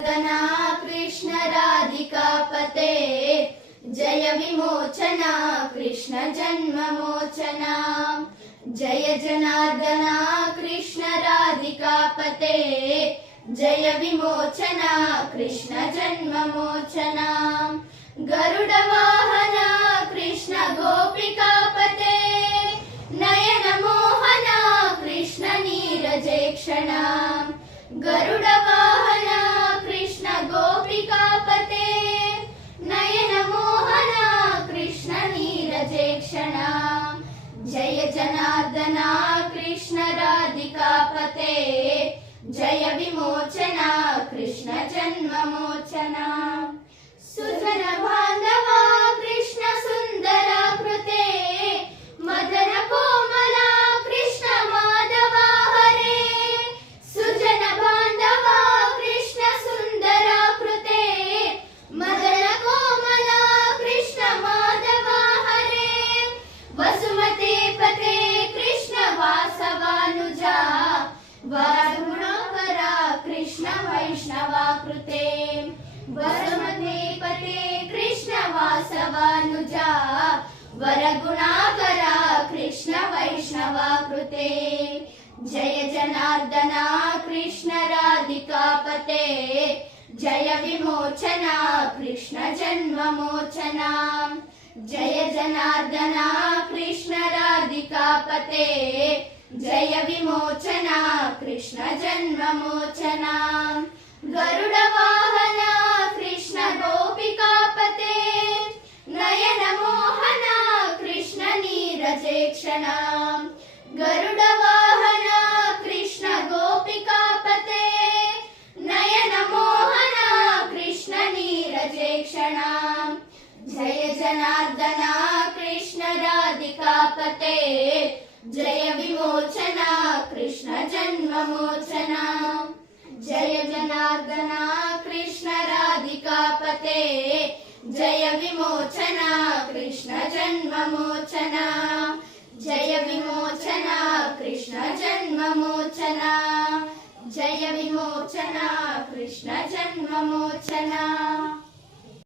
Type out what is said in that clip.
कृष्ण राधिकापते जय विमोचना कृष्ण जन्म मोचना जय जनार्दना कृष्ण राधिकापते जय विमोचना कृष्ण जन्म मोचना गरुड वाहना कृष्ण गोपिकापते नयन मोहना कृष्ण नीरजेक्षणा गरुड वाहना कृष्ण गोपिकापते नयन मोहना कृष्ण नीरजेक्षणा जय जनार्दना कृष्ण राधिकापते जय विमोचना कृष्ण जन्म मोचना सुजन बांधवा कृष्ण सुंदर कृते मदन कोमला कृष्ण माधवा हरे सुजन बांधवा कृष्ण सुंदर कृते मदन कोमला कृष्ण माधवा हरे वसुमते पते कृष्ण वासवानुजा वरगुणाकरा कृष्ण वैष्णवा कृते वसुमते पते कृष्ण वासवानुजा वरगुणाकरा कृष्ण वैष्णवा कृते जय जनार्दना कृष्ण राधिकापते जय विमोचना कृष्ण जन्म मोचना जय जनार्दना कृष्ण राधिकापते जय विमोचना कृष्ण जन्म मोचना गरुड वाहना कृष्ण गोपिकापते नयन मोहना कृष्ण नीरजेक्षणा गरुड वाहना कृष्ण गोपिकापते नयन मोहना कृष्ण नीरजेक्षणा जय जनार्दना कृष्ण राधिकापते जय विमोचना कृष्ण जन्म मोचना जय जनार्दना कृष्ण राधिकापते जय विमोचना कृष्ण जन्म मोचना जय विमोचना कृष्ण जन्म मोचना जय विमोचना कृष्ण जन्म मोचना।